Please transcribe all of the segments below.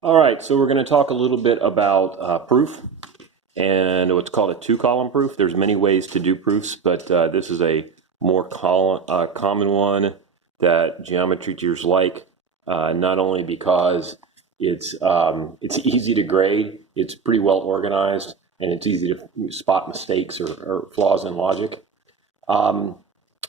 All right, so we're going to talk a little bit about proof and what's called a two-column proof. There's many ways to do proofs, but this is a more common one that geometry teachers like, not only because it's easy to grade, it's pretty well organized, and it's easy to spot mistakes or flaws in logic.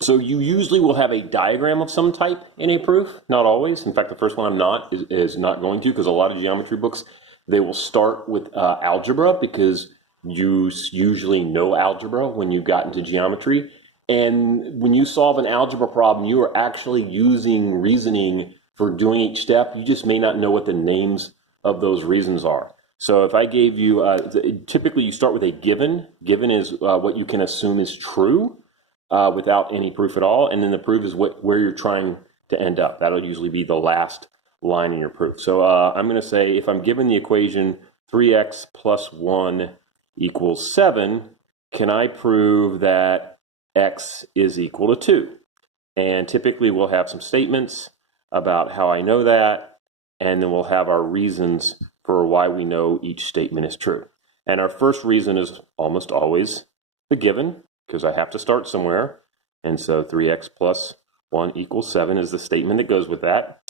So you usually will have a diagram of some type in a proof, not always. In fact, the first one is not going to, because a lot of geometry books, they will start with algebra because you usually know algebra when you got into geometry. And when you solve an algebra problem, you are actually using reasoning for doing each step. You just may not know what the names of those reasons are. So if I gave you, typically you start with a given. Given is what you can assume is true. Without any proof at all, and then the proof is where you're trying to end up. That'll usually be the last line in your proof. So I'm going to say if I'm given the equation 3x plus 1 equals 7, can I prove that x is equal to 2? And typically we'll have some statements about how I know that, and then we'll have our reasons for why we know each statement is true. And our first reason is almost always the given, because I have to start somewhere. And so 3x plus 1 equals 7 is the statement that goes with that.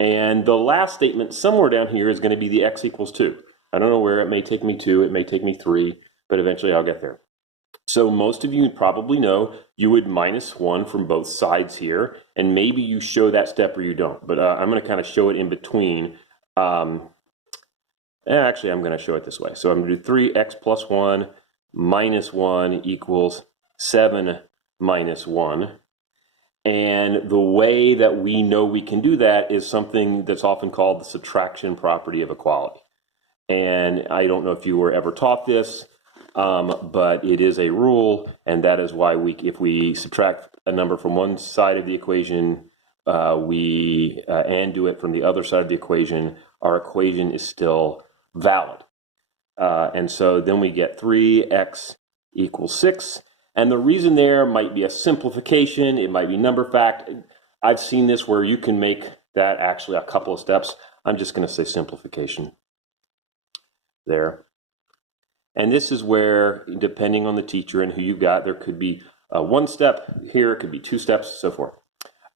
And the last statement somewhere down here is going to be the x equals 2. I don't know where. It may take me 2, it may take me 3, but eventually I'll get there. So most of you probably know you would minus 1 from both sides here, and maybe you show that step or you don't. But I'm going to kind of show it in between. Actually, I'm going to show it this way. So I'm going to do 3x plus 1 minus 1 equals 7 minus 1. And the way that we know we can do that is something that's often called the subtraction property of equality. And I don't know if you were ever taught this, but it is a rule, and that is why if we subtract a number from one side of the equation, and do it from the other side of the equation, our equation is still valid. And so then we get 3x equals 6. And the reason there might be a simplification. It might be number fact. I've seen this where you can make that actually a couple of steps. I'm just going to say simplification there. And this is where, depending on the teacher and who you've got, there could be one step here, it could be 2 steps, so forth.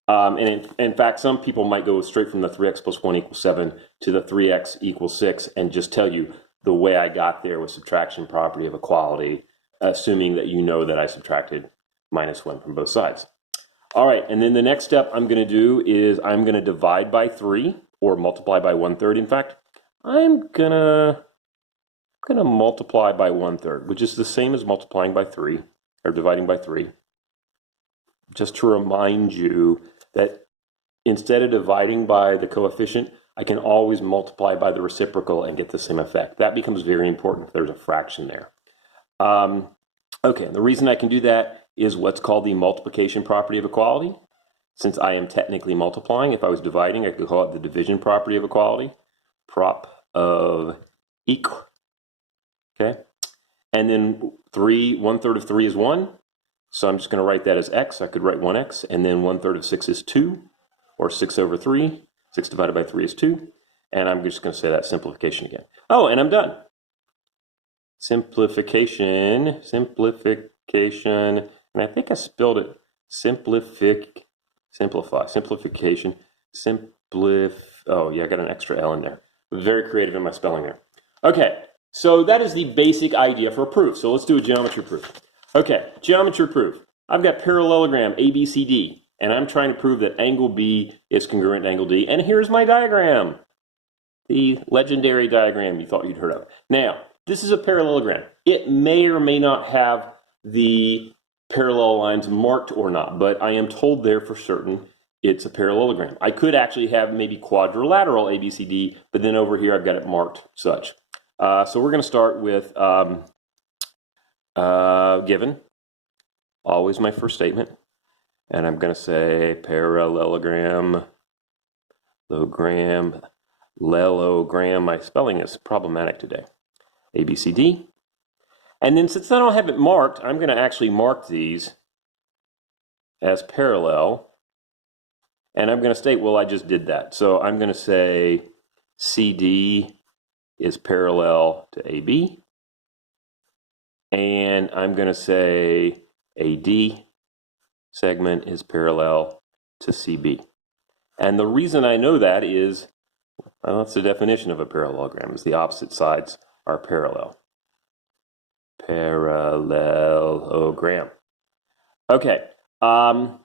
And in fact, some people might go straight from the 3x plus 1 equals 7 to the 3x equals 6 and just tell you the way I got there was subtraction property of equality, assuming that you know that I subtracted minus 1 from both sides. All right, and then the next step I'm going to do is I'm going to divide by 3, or multiply by 1/3. In fact, I'm going to multiply by 1/3, which is the same as multiplying by 3, or dividing by 3. Just to remind you that instead of dividing by the coefficient, I can always multiply by the reciprocal and get the same effect. That becomes very important if there's a fraction there. Okay, the reason I can do that is what's called the multiplication property of equality. Since I am technically multiplying, if I was dividing, I could call it the division property of equality. Prop of equal. Okay, and then 1/3 of 3 is 1. So I'm just going to write that as x. I could write 1x, and then 1/3 of 6 is 2, or 6 over 3. 6 divided by 3 is 2. And I'm just going to say that simplification again. Oh, and I'm done. Simplification, and I think I spelled it simplification, oh yeah, I got an extra L in there. Very creative in my spelling there. Okay, so that is the basic idea for a proof. So let's do a geometry proof. Okay, geometry proof. I've got parallelogram ABCD, and I'm trying to prove that angle B is congruent to angle D, and here's my diagram. The legendary diagram you thought you'd heard of. Now, this is a parallelogram. It may or may not have the parallel lines marked or not, but I am told there for certain it's a parallelogram. I could actually have maybe quadrilateral ABCD, but then over here I've got it marked such. So we're going to start with given, always my first statement, and I'm going to say parallelogram, lelogram. My spelling is problematic today. ABCD. And then since I don't have it marked, I'm going to actually mark these as parallel. And I'm going to state, well, I just did that. So I'm going to say CD is parallel to AB. And I'm going to say AD segment is parallel to CB. And the reason I know that is, well, that's the definition of a parallelogram, is the opposite sides are parallel. Parallelogram. Okay. Now,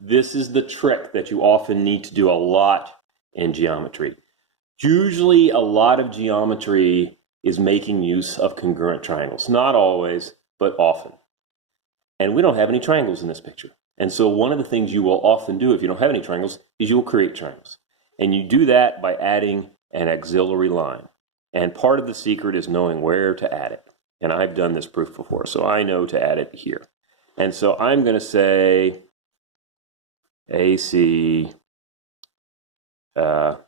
this is the trick that you often need to do a lot in geometry. Usually, a lot of geometry is making use of congruent triangles. Not always, but often. And we don't have any triangles in this picture. And so one of the things you will often do if you don't have any triangles is you will create triangles. And you do that by adding an auxiliary line. And part of the secret is knowing where to add it. And I've done this proof before, so I know to add it here. And so I'm going to say AC, let's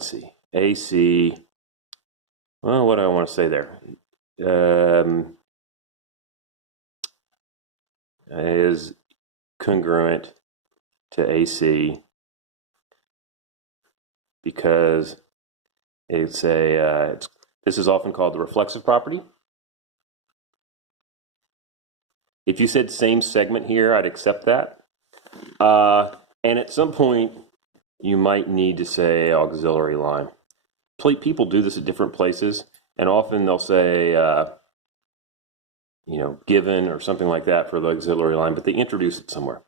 see, AC, well, what do I want to say there? Is congruent to AC because it's this is often called the reflexive property. If you said same segment here, I'd accept that. And at some point, you might need to say auxiliary line. People do this at different places, and often they'll say, given or something like that for the auxiliary line, but they introduce it somewhere.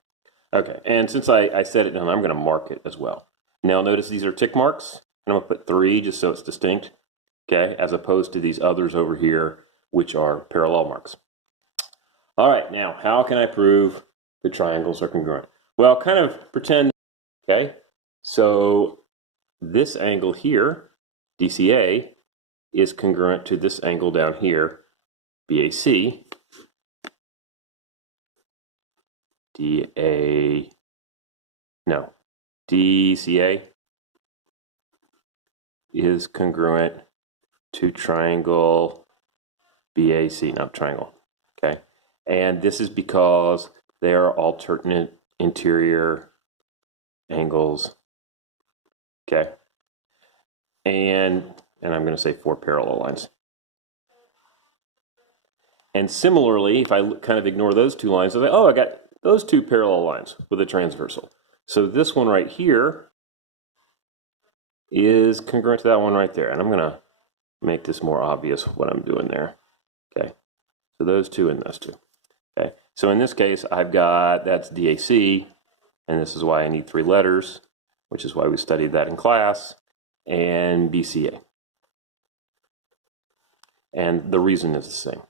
Okay, and since I said it down, I'm going to mark it as well. Now notice these are tick marks, and I'm going to put 3 just so it's distinct, okay, as opposed to these others over here, which are parallel marks. All right, now, how can I prove the triangles are congruent? Well, kind of pretend, okay, so this angle here, DCA, is congruent to this angle down here, BAC. DCA is congruent to triangle BAC, not triangle, okay? And this is because they are alternate interior angles, okay? And I'm going to say 4 parallel lines. And similarly, if I kind of ignore those 2 lines, I say, oh, I got those 2 parallel lines with a transversal. So this one right here is congruent to that one right there. And I'm going to make this more obvious what I'm doing there. Okay, so those 2 and those 2. Okay, so in this case, I've got, that's DAC, and this is why I need 3 letters, which is why we studied that in class, and BCA. And the reason is the same.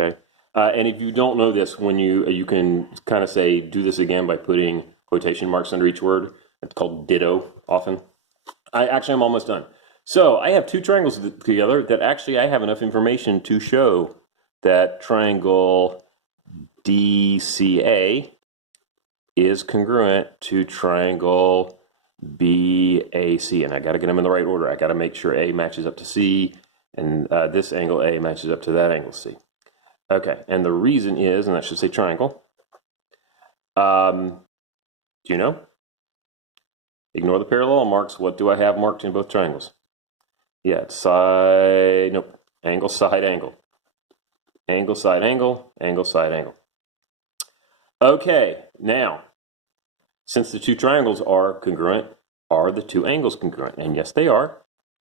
Okay, and if you don't know this, when you can kind of say, do this again by putting quotation marks under each word. It's called ditto often. I'm almost done. So I have 2 triangles together that actually I have enough information to show that triangle DCA is congruent to triangle BAC. And I got to get them in the right order. I got to make sure A matches up to C, and this angle A matches up to that angle C. Okay, and the reason is, and that should say triangle. Do you know? Ignore the parallel marks. What do I have marked in both triangles? Yeah, it's side, nope, angle, side, angle. Angle, side, angle, angle, side, angle. Okay, now, since the 2 triangles are congruent, are the 2 angles congruent? And yes, they are.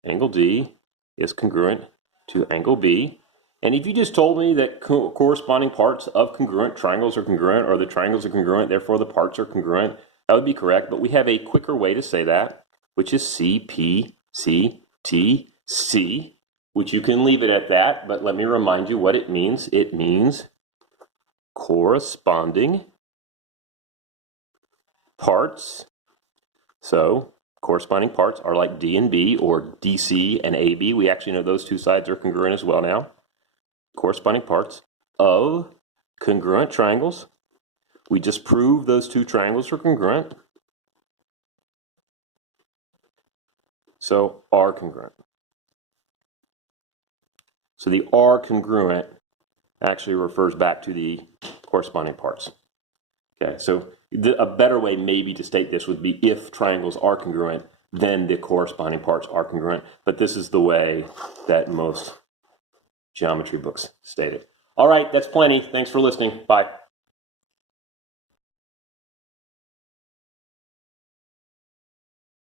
Angle D is congruent to angle B. And if you just told me that corresponding parts of congruent triangles are congruent, or the triangles are congruent, therefore the parts are congruent, that would be correct. But we have a quicker way to say that, which is CPCTC, which you can leave it at that, but let me remind you what it means. It means corresponding parts. So corresponding parts are like D and B, or DC and AB. We actually know those 2 sides are congruent as well now. Corresponding parts of congruent triangles. We just proved those 2 triangles are congruent. So are congruent. So the are congruent actually refers back to the corresponding parts. Okay, so A better way maybe to state this would be if triangles are congruent, then the corresponding parts are congruent. But this is the way that most geometry books state it. All right, that's plenty. Thanks for listening. Bye.